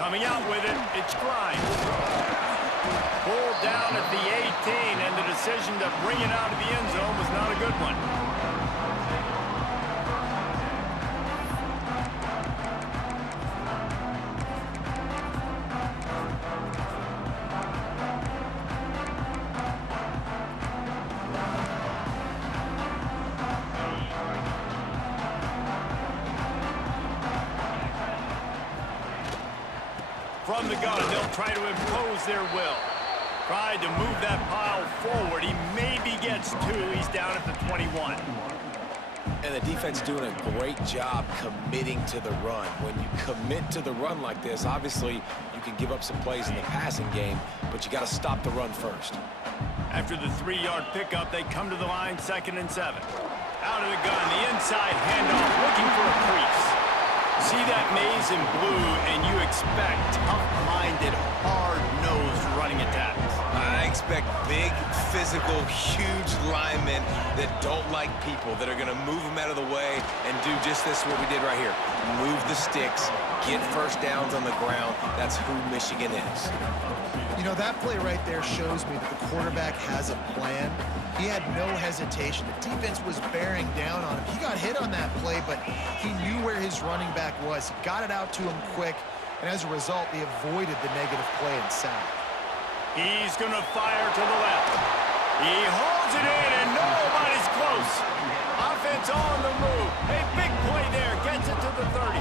Coming out with it, it's Grimes. Pulled down at the 18, and the decision to bring it out of the end zone was not a good one. From the gun, they'll try to impose their will. Tried to move that pile forward. He maybe gets two. He's down at the 21. And the defense doing a great job committing to the run. When you commit to the run like this, obviously you can give up some plays in the passing game, but you got to stop the run first. After the 3-yard pickup, they come to the line 2nd and 7. Out of the gun, the inside handoff, looking for a crease. See that maze in blue, and you expect tough-minded, hard-nosed running attacks. I expect big, physical, huge linemen that don't like people, that are going to move them out of the way and do just this, what we did right here. Move the sticks, get first downs on the ground. That's who Michigan is. You know, that play right there shows me that the quarterback has a plan. He had no hesitation. The defense was bearing down on him. He got hit on that play, but he knew where his running back was. He got it out to him quick, and as a result, they avoided the negative play and sack. He's going to fire to the left. He holds it in, and nobody's close. Offense on the move. A big play there. Gets it to the 30.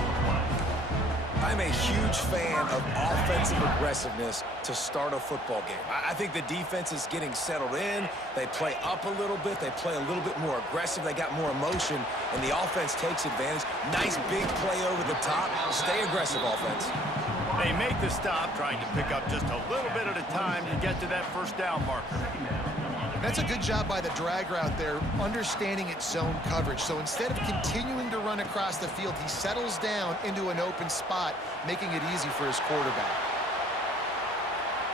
I'm a huge fan of offensive aggressiveness to start a football game. I think the defense is getting settled in. They play up a little bit. They play a little bit more aggressive. They got more emotion, and the offense takes advantage. Nice big play over the top. Stay aggressive, offense. They make the stop, trying to pick up just a little bit at a time to get to that first down marker. That's a good job by the drag route there, understanding its zone coverage. So instead of continuing to run across the field, he settles down into an open spot, making it easy for his quarterback.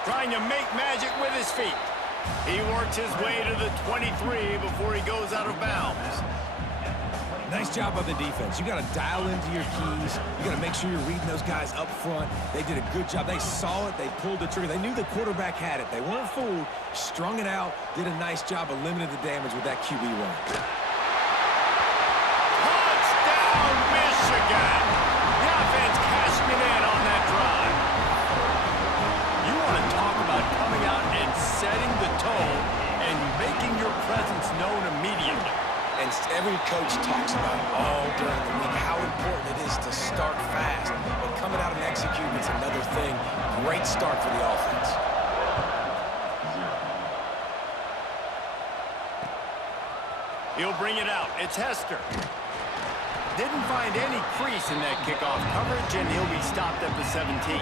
Trying to make magic with his feet. He works his way to the 23 before he goes out of bounds. Nice job by the defense. You got to dial into your keys. You got to make sure you're reading those guys up front. They did a good job. They saw it. They pulled the trigger. They knew the quarterback had it. They weren't fooled. Strung it out. Did a nice job of limiting the damage with that QB run. Touchdown, Michigan! The offense cashing it in on that drive. You want to talk about coming out and setting the tone and making your presence known immediately. And every coach talks about all during the week how important it is to start fast. But coming out and executing is another thing. Great start for the offense. He'll bring it out. It's Hester. Didn't find any crease in that kickoff coverage, and he'll be stopped at the 17.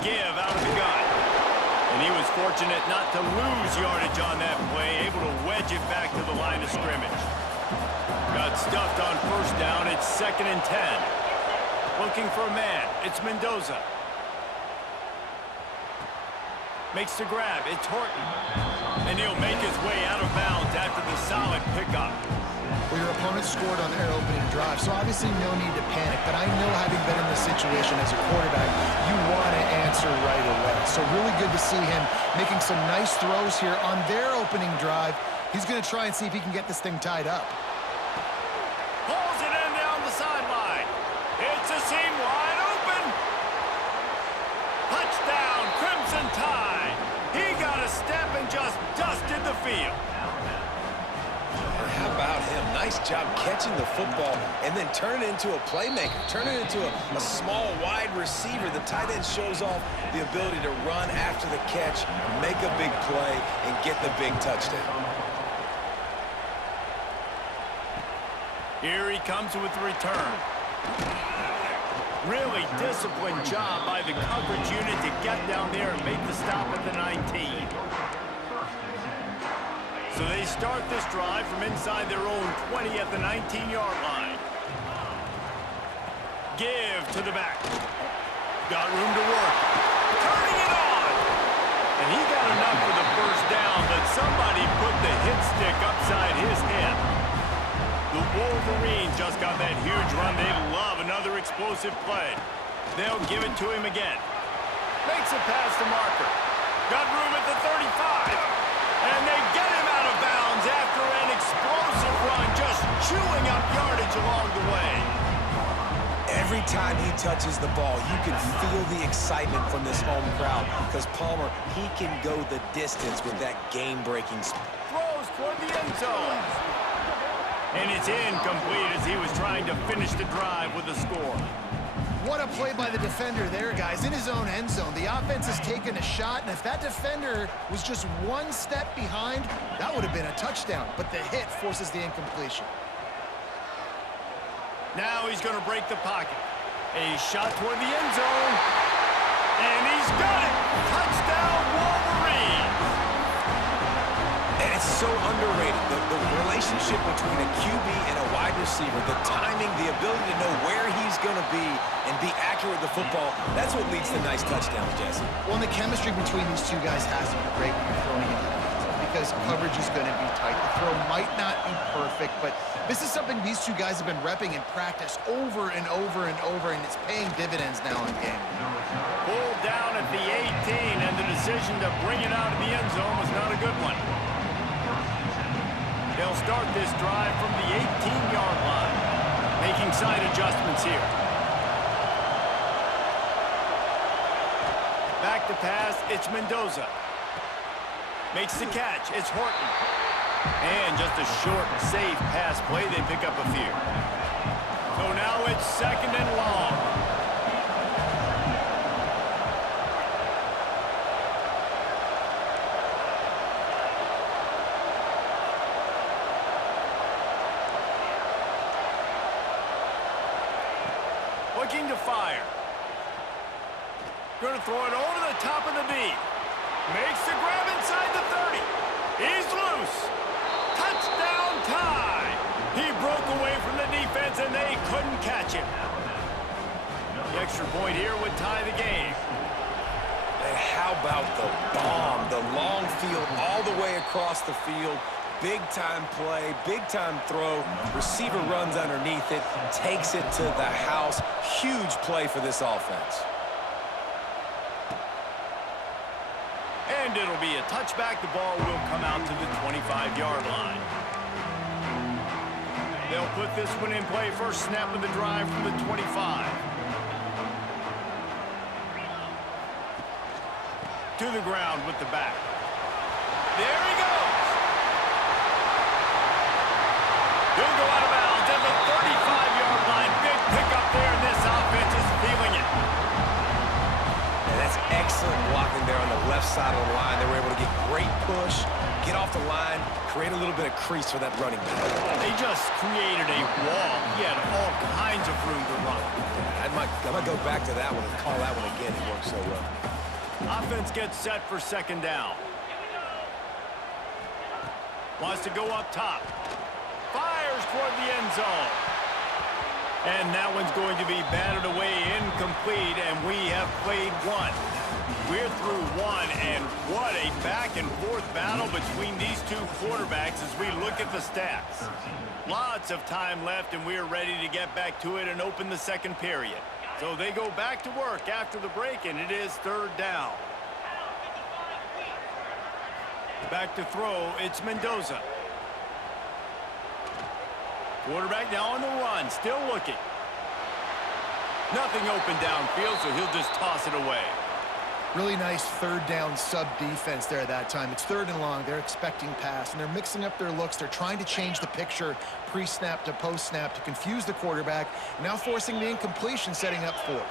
Give out of the gun. And he was fortunate not to lose yardage on that play, able to wedge it back to the line of scrimmage. Got stuffed on first down. It's 2nd and 10. Looking for a man. It's Mendoza. Makes the grab. It's Horton. And he'll make his way out of bounds after the solid pickup. Well, your opponent scored on their opening drive, so obviously no need to panic. But I know, having been in this situation as a quarterback, you want to answer right away. So really good to see him making some nice throws here on their opening drive. He's going to try and see if he can get this thing tied up. Pulls it in down the sideline. It's a seam wide open. Touchdown, Crimson Tide. He got a step and just dusted the field. How about him? Nice job catching the football and then turn it into a playmaker. Turn it into a small, wide receiver. The tight end shows off the ability to run after the catch, make a big play, and get the big touchdown. Here he comes with the return. Really disciplined job by the coverage unit to get down there and make the stop at the 19. So they start this drive from inside their own 20 at the 19-yard line. give to the back. Got room to work. Turning it on. And he got enough for the first down, but somebody put the hit stick upside his head. The Wolverines just got that huge run. They love another explosive play. They'll give it to him again. Makes a pass to Marker. Got room at the 35. And they get him out of bounds after an explosive run, just chewing up yardage along the way. Every time he touches the ball, you can feel the excitement from this home crowd because Palmer, he can go the distance with that game-breaking speed. Throws toward the end zone. And it's incomplete as he was trying to finish the drive with a score. What a play by the defender there, guys. In his own end zone, the offense has taken a shot, and if that defender was just one step behind, that would have been a touchdown. But the hit forces the incompletion. Now he's going to break the pocket. A shot toward the end zone. And he's got it! Touchdown, Wolverines! And it's so underrated, the relationship between a QB and a wide receiver, the timing, the ability to know where he's going to be and be accurate with the football, that's what leads to nice touchdowns, Jesse. Well, and the chemistry between these two guys has to be great when you're throwing it because coverage is going to be tight. The throw might not be perfect, but this is something these two guys have been repping in practice over and over and over, and it's paying dividends now in game. Pulled down at the 18, and the decision to bring it out of the end zone was not a good one. They'll start this drive from the 18-yard line, making side adjustments here. Back to pass, it's Mendoza. Makes the catch, it's Horton. And just a short, safe pass play, they pick up a few. So now it's second and long. Looking to fire. Going to throw it over the top of the knee. Makes the grab inside the 30. He's loose. Touchdown tie. He broke away from the defense and they couldn't catch him. The extra point here would tie the game. And how about the bomb, the long field all the way across the field. Big-time play, big-time throw. Receiver runs underneath it, takes it to the house. Huge play for this offense. And it'll be a touchback. The ball will come out to the 25-yard line. They'll put this one in play. First snap of the drive from the 25. To the ground with the back. There he goes. He'll go out of bounds at the 35-yard line. Big pickup there, and this offense is feeling it. And that's excellent blocking there on the left side of the line. They were able to get great push, get off the line, create a little bit of crease for that running back. They just created a wall. He had all kinds of room to run. I might go back to that one and call that one again. It worked so well. Offense gets set for second down. Wants to go up top. Fires toward the end zone. And that one's going to be batted away, incomplete, and we have played one. We're through one, and what a back-and-forth battle between these two quarterbacks as we look at the stats. Lots of time left, and we're ready to get back to it and open the second period. So they go back to work after the break, and it is third down. Back to throw, it's Mendoza. Quarterback now on the run, still looking. Nothing open downfield, so he'll just toss it away. Really nice third down sub defense there that time. It's third and long. They're expecting pass, and they're mixing up their looks. They're trying to change the picture pre-snap to post-snap to confuse the quarterback, now forcing the incompletion, setting up fourth.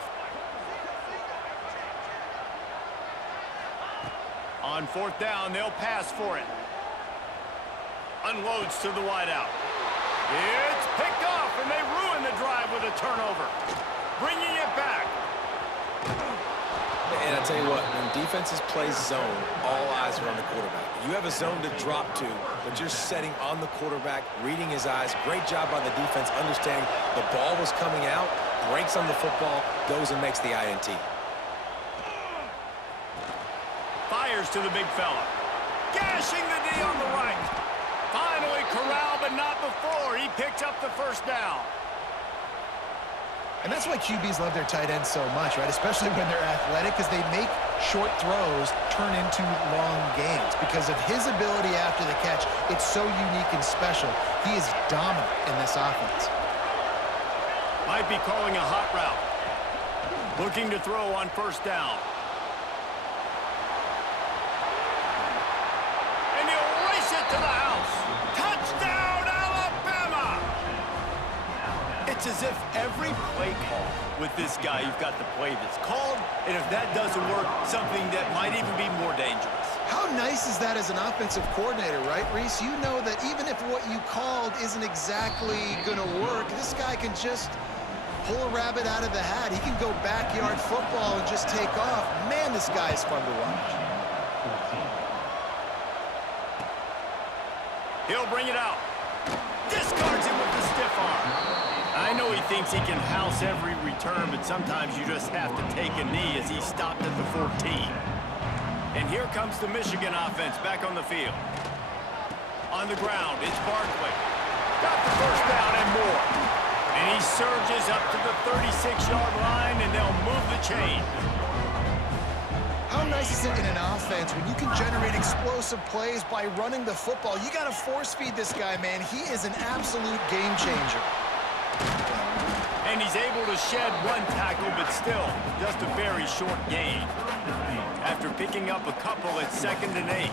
On fourth down, they'll pass for it. Unloads to the wideout. It's picked off, and they ruin the drive with a turnover. Bringing it back. And I tell you what, when defenses play zone, all eyes are on the quarterback. You have a zone to drop to, but you're setting on the quarterback, reading his eyes. Great job by the defense, understanding the ball was coming out. breaks on the football, goes and makes the INT. Fires to the big fella. Gashing the D on the right. Finally corralled, but not before. He picks up the first down. And that's why QBs love their tight ends so much, right? Especially when they're athletic, because they make short throws turn into long gains. Because of his ability after the catch, it's so unique and special. He is dominant in this offense. Might be calling a hot route. Looking to throw on first down. And he'll race it to the house. Touchdown, Alabama! It's as if every play call with this guy, you've got the play that's called, and if that doesn't work, something that might even be more dangerous. How nice is that as an offensive coordinator, right, Reese? You know that even if what you called isn't exactly going to work, this guy can just pull a rabbit out of the hat. He can go backyard football and just take off. Man, this guy is fun to watch. He'll bring it out. Discards him with the stiff arm. I know he thinks he can house every return, but sometimes you just have to take a knee as he stopped at the 14. And here comes the Michigan offense back on the field. On the ground, it's Barkley. Got the first down and more. And he surges up to the 36-yard line, and they'll move the chain. How nice is it in an offense when you can generate explosive plays by running the football? You got to force feed this guy, man. He is an absolute game changer. And he's able to shed one tackle, but still just a very short gain. After picking up a couple at 2nd and 8.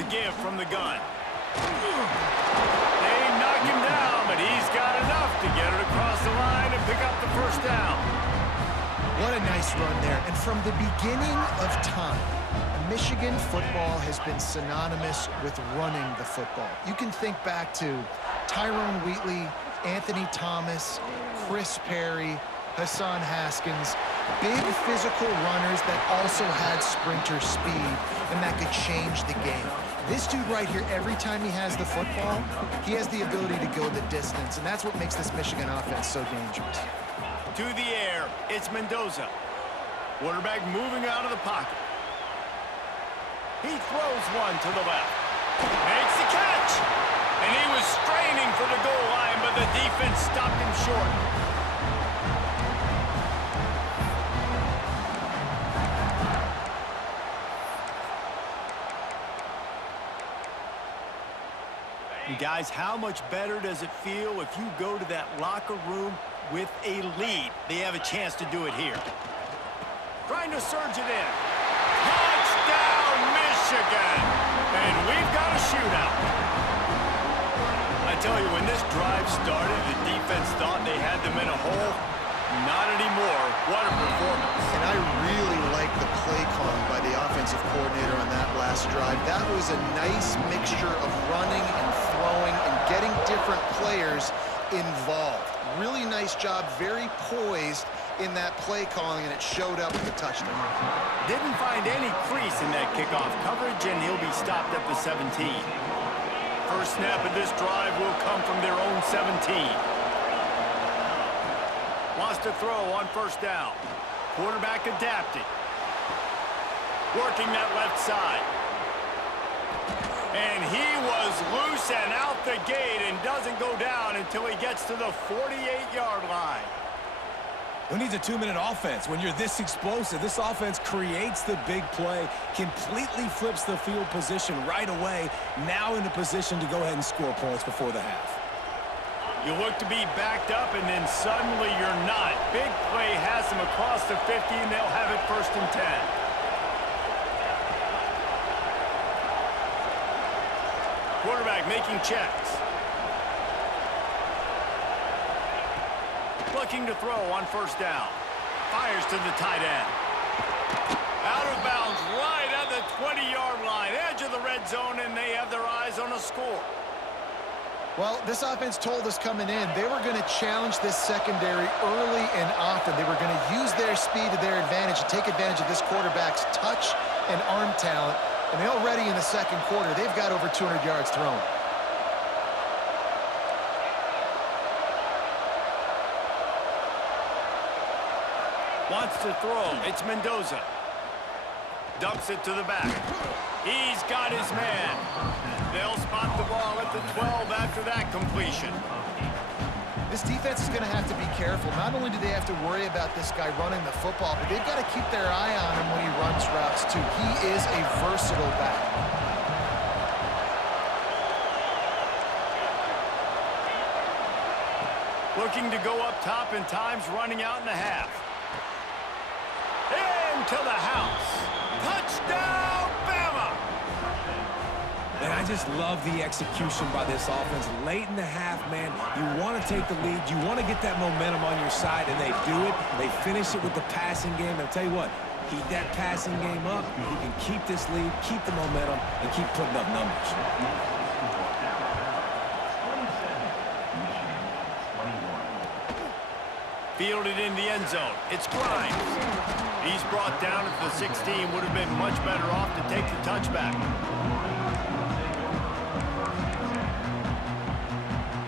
The give from the gun. They knock him down, but he's got enough to get it across the line and pick up the first down. What a nice run there. And from the beginning of time, Michigan football has been synonymous with running the football. You can think back to Tyrone Wheatley, Anthony Thomas, Chris Perry, Hassan Haskins, big physical runners that also had sprinter speed and that could change the game. This dude right here, every time he has the football, he has the ability to go the distance, and that's what makes this Michigan offense so dangerous. To the air, it's Mendoza. Quarterback moving out of the pocket. He throws one to the left. Makes the catch! And he was straining for the goal line, but the defense stopped him short. And guys, how much better does it feel if you go to that locker room with a lead? They have a chance to do it here. Trying to surge it in. Touchdown, Michigan! And we've got a shootout. I tell you, when this drive started, the defense thought they had them in a hole. Not anymore. What a performance. And I really like the play calling by the offensive coordinator on that last drive. That was a nice mixture of running and throwing and getting different players involved. Really nice job, very poised in that play calling, and it showed up with the touchdown. Didn't find any crease in that kickoff coverage, and he'll be stopped at the 17. First snap of this drive will come from their own 17. Wants to throw on first down. Quarterback adapting. Working that left side. And he was loose and out the gate and doesn't go down until he gets to the 48-yard line. Who needs a 2-minute offense? When you're this explosive, this offense creates the big play, completely flips the field position right away, now in a position to go ahead and score points before the half. You look to be backed up, and then suddenly you're not. Big play has them across the 50, and they'll have it 1st and 10. Quarterback making checks. Looking to throw on first down. Fires to the tight end. Out of bounds right at the 20-yard line. Edge of the red zone, and they have their eyes on a score. Well, this offense told us coming in they were going to challenge this secondary early and often. They were going to use their speed to their advantage and take advantage of this quarterback's touch and arm talent. And already in the second quarter, they've got over 200 yards thrown. Wants to throw. It's Mendoza. Dumps it to the back. He's got his man. They'll spot the ball at the 12 after that completion. This defense is going to have to be careful. Not only do they have to worry about this guy running the football, but they've got to keep their eye on him when he runs routes too. He is a versatile back. Looking to go up top, and time's running out in the half. Into the house. Touchdown, Bama! And I just love the execution by this offense. Late in the half, man, you want to take the lead. You want to get that momentum on your side, and they do it. They finish it with the passing game. And I'll tell you what, keep that passing game up. You can keep this lead, keep the momentum, and keep putting up numbers. Fielded in the end zone. It's Grimes. He's brought down at the 16. Would have been much better off to take the touchback.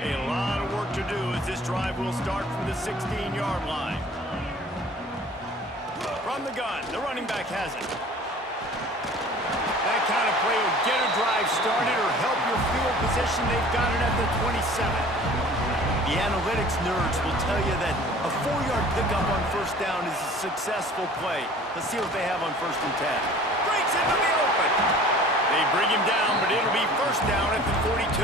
A lot of work to do as this drive will start from the 16-yard line. From the gun, the running back has it. That kind of play will get a drive started or help your field position. They've got it at the 27. The analytics nerds will tell you that a 4-yard pickup on first down is a successful play. Let's see what they have on 1st and 10. Breaks into the open. They bring him down, but it'll be first down at the 42.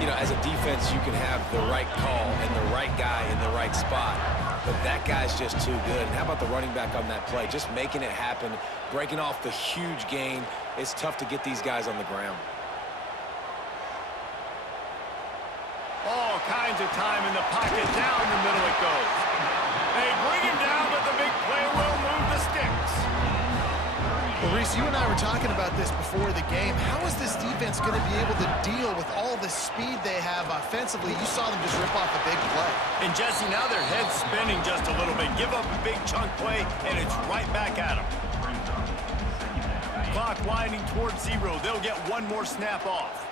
You know, as a defense, you can have the right call and the right guy in the right spot, but that guy's just too good. And how about the running back on that play? Just making it happen, breaking off the huge gain. It's tough to get these guys on the ground. All kinds of time in the pocket. Down the middle it goes. They bring him down, but the big play will move the sticks. Well, Reese, you and I were talking about this before the game. How is this defense going to be able to deal with all the speed they have offensively? You saw them just rip off a big play. And Jesse, now their head's spinning just a little bit. Give up a big chunk play, and it's right back at them. Clock winding towards 0. They'll get one more snap off.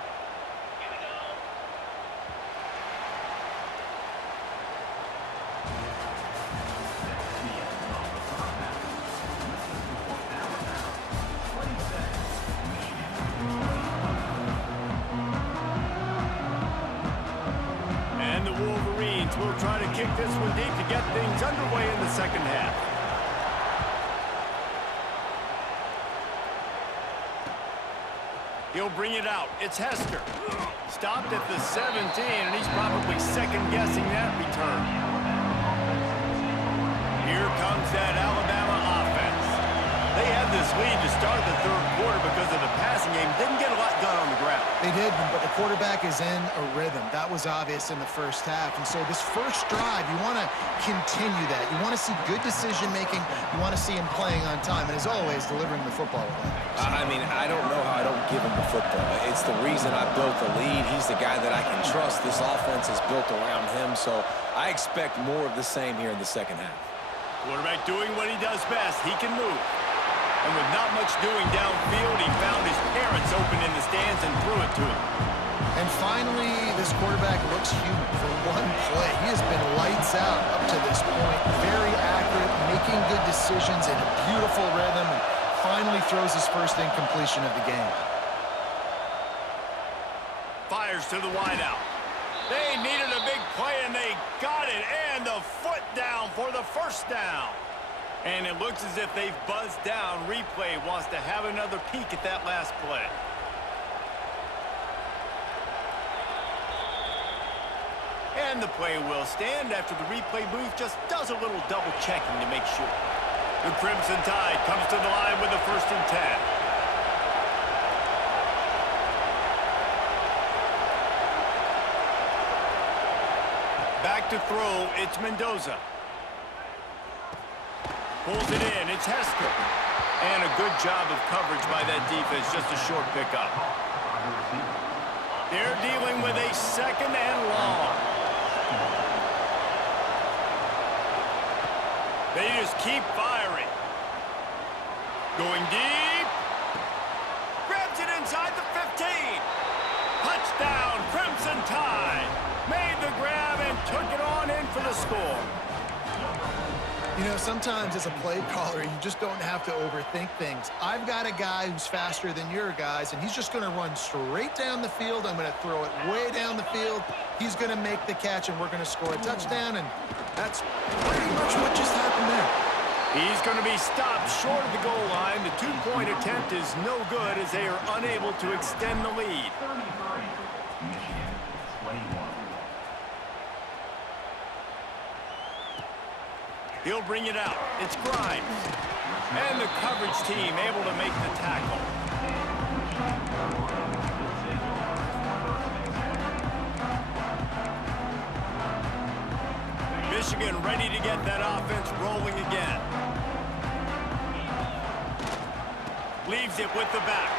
We'll try to kick this one deep to get things underway in the second half. He'll bring it out. It's Hester. Stopped at the 17, and he's probably second-guessing that return. Here comes that Alabama offense. They had this lead to start the 3rd quarter because of the passing game. Didn't get a lot done on the ground. They did, but the quarterback is in a rhythm. That was obvious in the first half. And so this first drive, you want to continue that. You want to see good decision-making. You want to see him playing on time. And as always, delivering the football. I mean, I don't know how I don't give him the football. It's the reason I built the lead. He's the guy that I can trust. This offense is built around him. So I expect more of the same here in the second half. Quarterback doing what he does best. He can move. And with not much doing downfield, he found his parents open in the stands and threw it to him. And finally, this quarterback looks human for one play. He has been lights out up to this point. Very accurate, making good decisions in a beautiful rhythm, and finally throws his first incompletion of the game. Fires to the wideout. They needed a big play, and they got it. And the foot down for the first down. And it looks as if they've buzzed down. Replay wants to have another peek at that last play. And the play will stand after the replay booth just does a little double checking to make sure. The Crimson Tide comes to the line with the 1st and 10. Back to throw, it's Mendoza. Pulls it in, it's Hester. And a good job of coverage by that defense, just a short pickup. They're dealing with a 2nd and long. They just keep firing. Going deep. Grabs it inside the 15. Touchdown, Crimson Tide. Made the grab and took it on in for the score. You know, sometimes as a play caller, you just don't have to overthink things. I've got a guy who's faster than your guys, and he's just going to run straight down the field. I'm going to throw it way down the field. He's going to make the catch, and we're going to score a touchdown, and that's pretty much what just happened there. He's going to be stopped short of the goal line. The two-point attempt is no good as they are unable to extend the lead. He'll bring it out. It's Grimes. And the coverage team able to make the tackle. Michigan ready to get that offense rolling again. Leaves it with the back.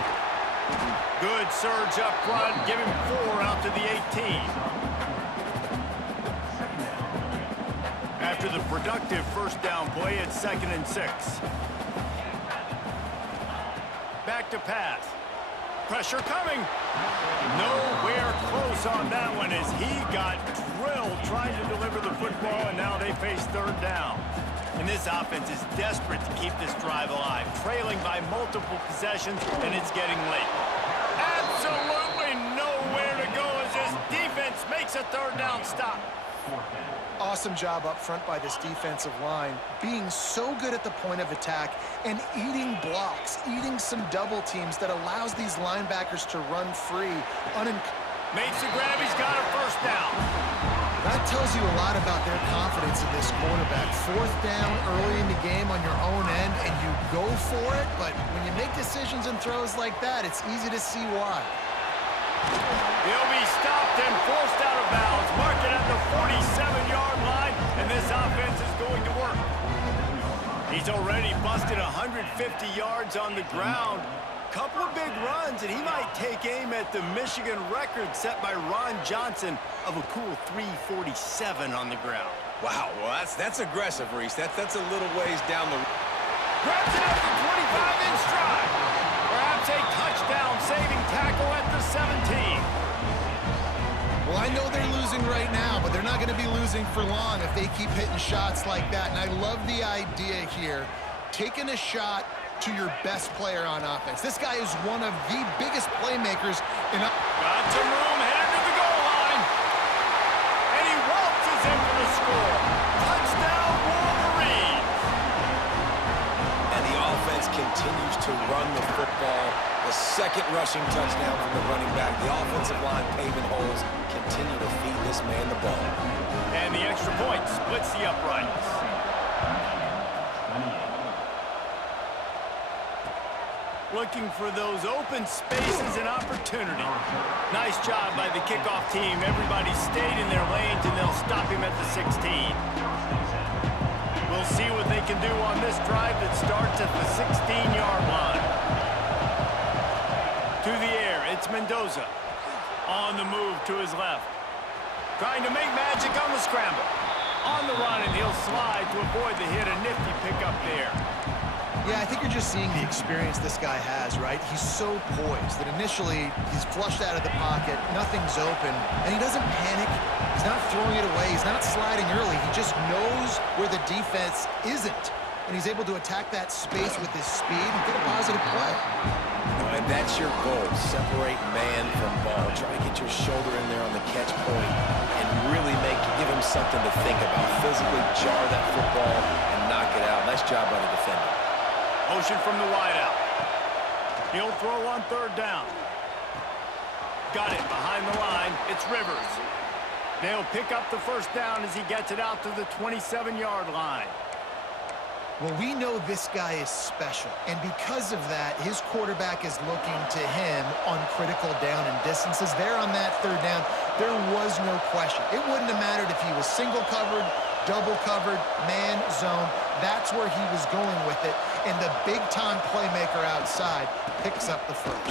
Good surge up front. Give him 4 out to the 18. After the productive first down play, it's 2nd and 6. Back to pass. Pressure coming. Nowhere close on that one as he got drilled trying to deliver the football, and now they face 3rd down. And this offense is desperate to keep this drive alive, trailing by multiple possessions, and it's getting late. Absolutely nowhere to go as this defense makes a 3rd down stop. Awesome job up front by this defensive line, being so good at the point of attack and eating blocks, eating some double teams that allows these linebackers to run free. Makes the grab, he's got a 1st down. That tells you a lot about their confidence in this quarterback. 4th down early in the game on your own end, and you go for it, but when you make decisions and throws like that, it's easy to see why. He'll be stopped and forced out of bounds. Mark it at the 47-yard line, and this offense is going to work. He's already busted 150 yards on the ground. Couple of big runs, and he might take aim at the Michigan record set by Ron Johnson of a cool 347 on the ground. Wow, well, that's aggressive, Reese. That's a little ways down the... Grabs it at the 25 in stride. Perhaps a touchdown-saving tackle at the 17. Well, I know they're losing right now, but they're not going to be losing for long if they keep hitting shots like that. And I love the idea here, taking a shot to your best player on offense. This guy is one of the biggest playmakers in... Got some room, headed to the goal line. And he waltzes in for the score. Touchdown, Wolverines. And the offense continues to run the football. The 2nd rushing touchdown from the running back. The offensive line paving holes. Continue to feed this man the ball. And the extra point splits the uprights. Looking for those open spaces and opportunity. Nice job by the kickoff team. Everybody stayed in their lanes, and they'll stop him at the 16. We'll see what they can do on this drive that starts at the 16-yard line. To the air, it's Mendoza. On the move to his left. Trying to make magic on the scramble. On the run, and he'll slide to avoid the hit. A nifty pickup there. Yeah, I think you're just seeing the experience this guy has, right? He's so poised that initially he's flushed out of the pocket, nothing's open, and he doesn't panic. He's not throwing it away. He's not sliding early. He just knows where the defense isn't, and he's able to attack that space with his speed and get a positive play. And that's your goal. Separate man from ball. Try to get your shoulder in there on the catch point and really give him something to think about. Physically jar that football and knock it out. Nice job by the defender. Motion from the wideout. He'll throw on 3rd down. Got it behind the line. It's Rivers. They'll pick up the 1st down as he gets it out to the 27-yard line. Well, we know this guy is special, and because of that, his quarterback is looking to him on critical down and distances. There on that 3rd down, there was no question. It wouldn't have mattered if he was single covered, double covered, man, zone. That's where he was going with it, and the big-time playmaker outside picks up the 1st.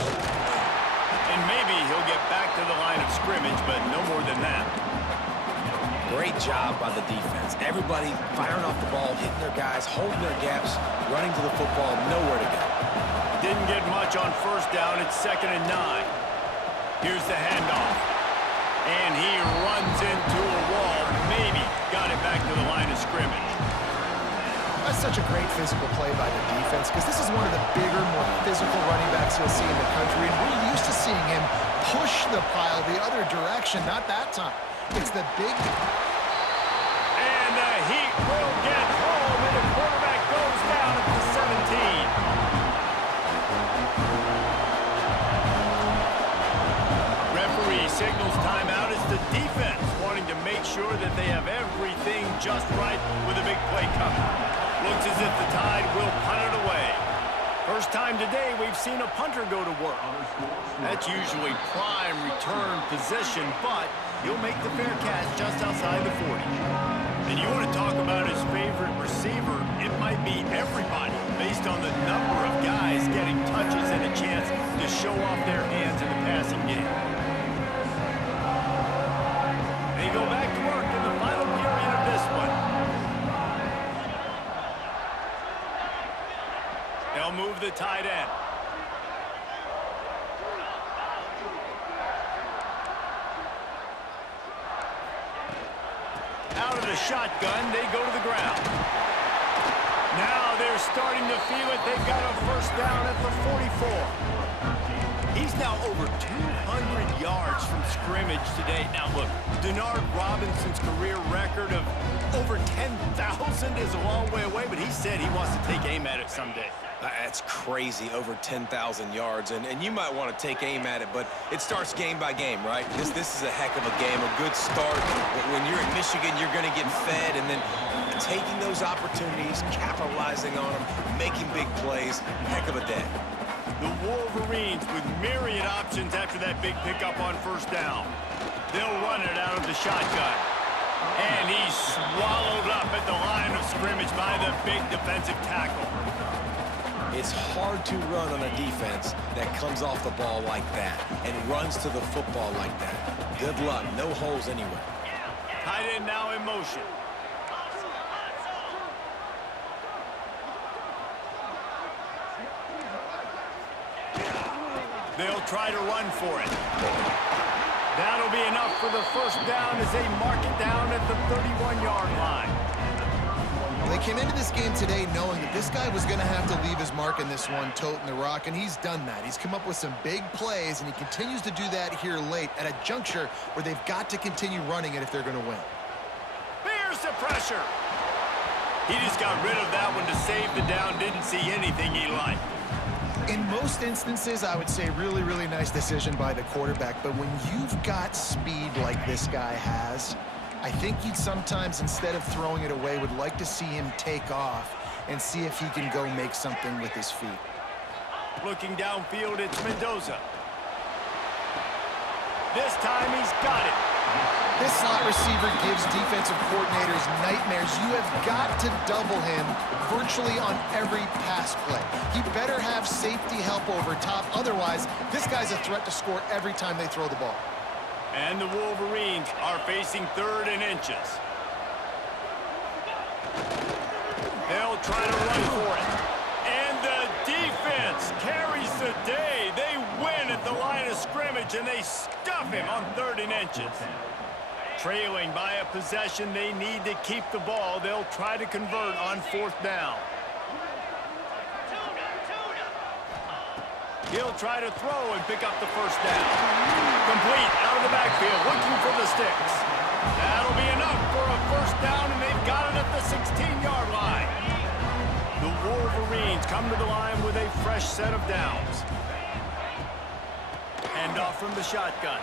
And maybe he'll get back to the line of scrimmage, but no more than that. Great job by the defense. Everybody firing off the ball, hitting their guys, holding their gaps, running to the football, nowhere to go. Didn't get much on 1st down. It's 2nd and 9. Here's the handoff. And he runs into a wall. Maybe got it back to the line of scrimmage. such a great physical play by the defense because this is one of the bigger, more physical running backs you'll see in the country, and we're used to seeing him push the pile the other direction. Not that time. It's the big... And the Heat will get home, and the quarterback goes down at the 17. Referee signals timeout as the defense wanting to make sure that they have everything just right with a big play coming. Looks as if the Tide will punt it away. First time today we've seen a punter go to work. That's usually prime return position, but he'll make the fair catch just outside the 40. And you want to talk about his favorite receiver, it might be everybody based on the number of guys getting touches and a chance to show off their hands in the passing game. They go back to work in the final period of this one. They'll move the tight end. Out of the shotgun, they go to the ground. Now they're starting to feel it. They've got a first down at the 44. He's now over 200 yards from scrimmage today. Now, look, Denard Robinson's career record of over 10,000 is a long way away, but he said he wants to take aim at it someday. That's crazy, over 10,000 yards, and you might want to take aim at it, but it starts game by game, right? This is a heck of a game, a good start. But when you're in Michigan, you're going to get fed, and then taking those opportunities, capitalizing on them, making big plays, heck of a day. The Wolverines with myriad options after that big pickup on first down. They'll run it out of the shotgun. And he's swallowed up at the line of scrimmage by the big defensive tackle. It's hard to run on a defense that comes off the ball like that and runs to the football like that. Good luck. No holes anywhere. Tight end now in motion. They'll try to run for it. That'll be enough for the first down as they mark it down at the 31-yard line. They came into this game today knowing that this guy was going to have to leave his mark in this one, toting the rock, and he's done that. He's come up with some big plays, and he continues to do that here late at a juncture where they've got to continue running it if they're going to win. Here's the pressure. He just got rid of that one to save the down, didn't see anything he liked. In most instances, I would say really, really nice decision by the quarterback, but when you've got speed like this guy has, I think you'd sometimes, instead of throwing it away, would like to see him take off and see if he can go make something with his feet. Looking downfield, it's Mendoza. This time he's got it. This slot receiver gives defensive coordinators nightmares. You have got to double him virtually on every pass play. He better have safety help over top. Otherwise, this guy's a threat to score every time they throw the ball. And the Wolverines are facing 3rd and inches. They'll try to run for it. And the defense carries the day. They win at the line of scrimmage, and they stuff him on 3rd and inches. Trailing by a possession, they need to keep the ball. They'll try to convert on 4th down. He'll try to throw and pick up the first down. Complete out of the backfield, looking for the sticks. That'll be enough for a first down, and they've got it at the 16-yard line. The Wolverines come to the line with a fresh set of downs. Handoff from the shotgun.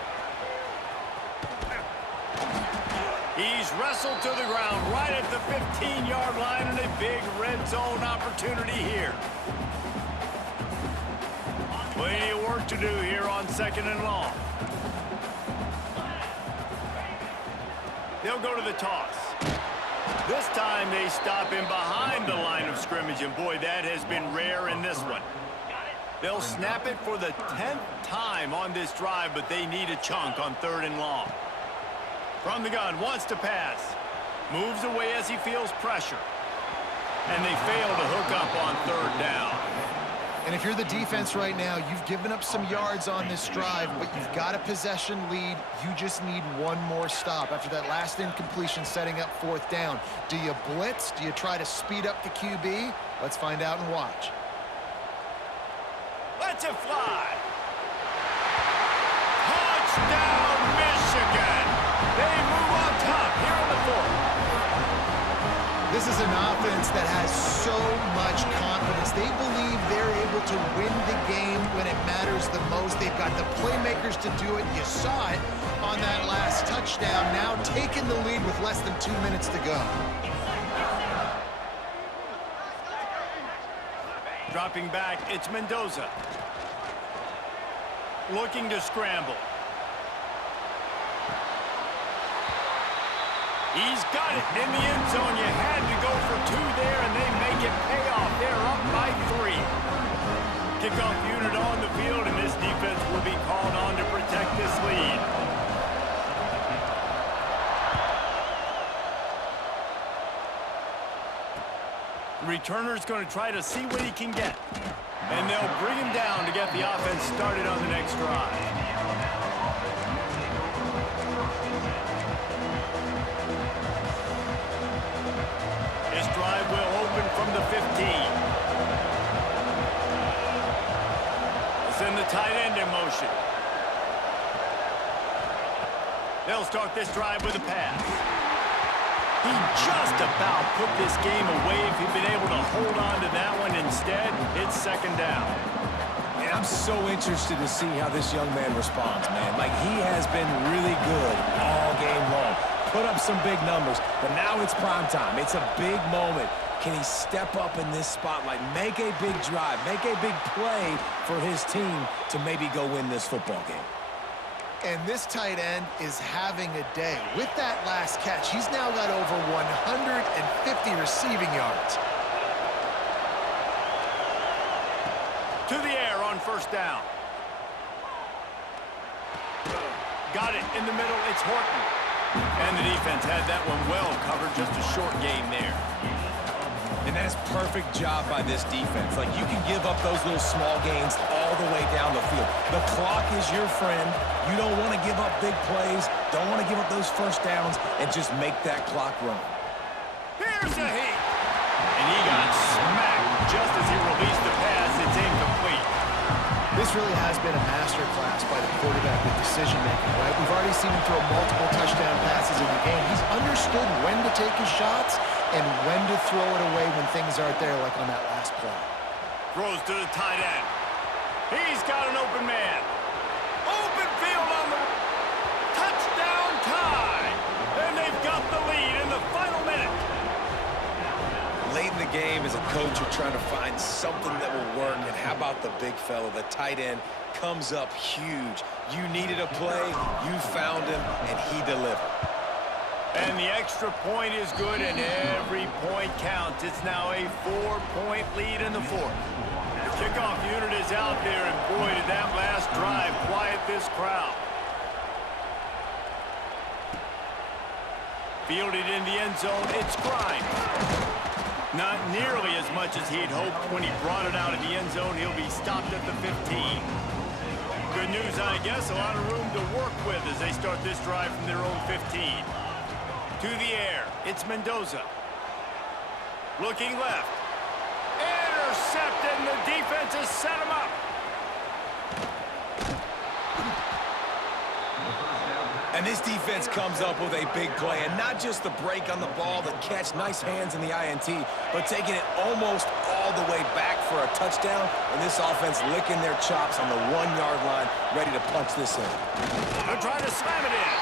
He's wrestled to the ground right at the 15-yard line, and a big red zone opportunity here. Plenty of work to do here on 2nd and long. They'll go to the toss. This time they stop him behind the line of scrimmage, and boy, that has been rare in this one. They'll snap it for the 10th time on this drive, but they need a chunk on 3rd and long. From the gun, wants to pass. Moves away as he feels pressure. And they fail to hook up on 3rd down. And if you're the defense right now, you've given up some yards on this drive, but you've got a possession lead. You just need one more stop after that last incompletion setting up 4th down. Do you blitz? Do you try to speed up the QB? Let's find out and watch. Let's it fly. Touchdown, Michigan. They move on top here in the 4th. This is an offense that has so much confidence. They believe they're able to win the game when it matters the most. They've got the playmakers to do it. You saw it on that last touchdown. Now taking the lead with less than 2 minutes to go. Dropping back, it's Mendoza. Looking to scramble. He's got it in the end zone. You had to go for 2 there, and they make it pay off. They're up by 3. Kickoff unit on the field, and this defense will be called on to protect this lead. The returner's going to try to see what he can get. And they'll bring him down to get the offense started on the next drive. This drive will open from the 15. They'll send the tight end in motion. They'll start this drive with a pass. He just about put this game away if he'd been able to hold on to that one. Instead, it's 2nd down. And I'm so interested to see how this young man responds, man. Like, he has been really good all game long. Put up some big numbers, but now it's prime time. It's a big moment. Can he step up in this spotlight, make a big drive, make a big play for his team to maybe go win this football game? And this tight end is having a day. With that last catch, he's now got over 150 receiving yards. To the air on 1st down. Got it in the middle. It's Horton. And the defense had that one well covered. Just a short gain there. And that is perfect job by this defense. Like, you can give up those little small gains all the way down the field. The clock is your friend. You don't want to give up big plays. Don't want to give up those 1st downs and just make that clock run. Here's a hit. And he got smacked just as he released the pass. It's incomplete. This really has been a masterclass by the quarterback with decision-making, right? We've already seen him throw multiple touchdown passes in the game. He's understood when to take his shots and when to throw it away when things aren't there, like on that last play. Throws to the tight end. He's got an open man. Open field on the touchdown tie. And they've got the lead in the final minute. Late in the game, as a coach, you're trying to find something that will work. And how about the big fella, the tight end, comes up huge. You needed a play, you found him, and he delivered. And the extra point is good, and every point counts. It's now a 4-point lead in the 4th. The kickoff unit is out there, and boy, did that last drive quiet this crowd. Fielded in the end zone, it's Grimes. Not nearly as much as he'd hoped when he brought it out of the end zone. He'll be stopped at the 15. Good news, I guess, a lot of room to work with as they start this drive from their own 15. To the air, it's Mendoza. Looking left. Intercepted, and the defense has set him up. And this defense comes up with a big play, and not just the break on the ball, the catch, nice hands in the INT, but taking it almost all the way back for a touchdown, and this offense licking their chops on the 1-yard line, ready to punch this in. They're trying to slam it in.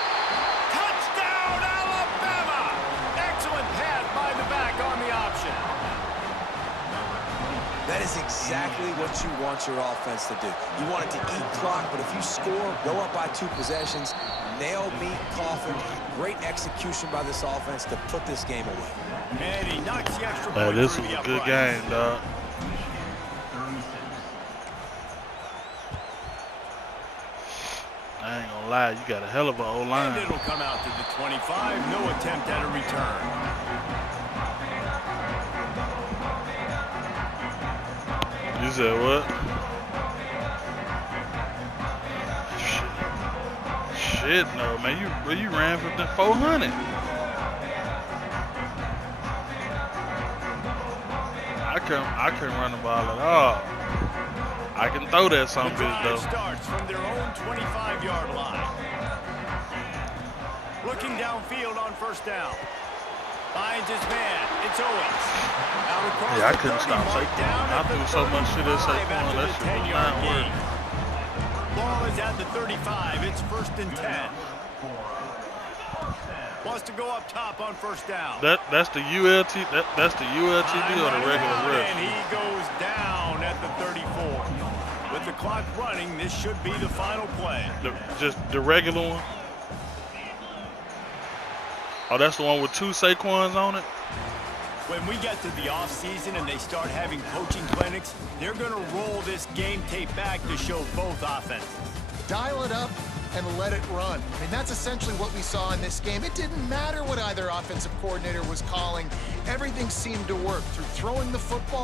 Touchdown, Alabama! Excellent pass by the back on the option. That is exactly what you want your offense to do. You want it to eat clock, but if you score, go up by 2 possessions, nail, meet, coffin. Great execution by this offense to put this game away. And he knocks the extra point. This was a good game, dog. I ain't gonna lie, you got a hell of an O-line. And it'll come out to the 25. No attempt at a return. This said what? Shit, no, man. You ran for the 400. I couldn't run the ball at all. I can throw that some bitch though. Starts from their own 25-yard line. Looking downfield on first down. Finds his man. It's Owens. Out across Yeah, I the couldn't 30, stop marked Saquon. down I at the threw so much shit at 35 Saquon. after That the shit was 10-yard not gain. working. Ball is at the 35. It's 1st and 10. Wants to go up top on first down. That's the ULT. That's the ULTD or the regular rush. And he goes down at the 34. With the clock running, this should be the final play. Just the regular one. Oh, that's the one with 2 Saquons on it? When we get to the offseason and they start having coaching clinics, they're going to roll this game tape back to show both offenses. Dial it up and let it run. I mean, that's essentially what we saw in this game. It didn't matter what either offensive coordinator was calling. Everything seemed to work through throwing the football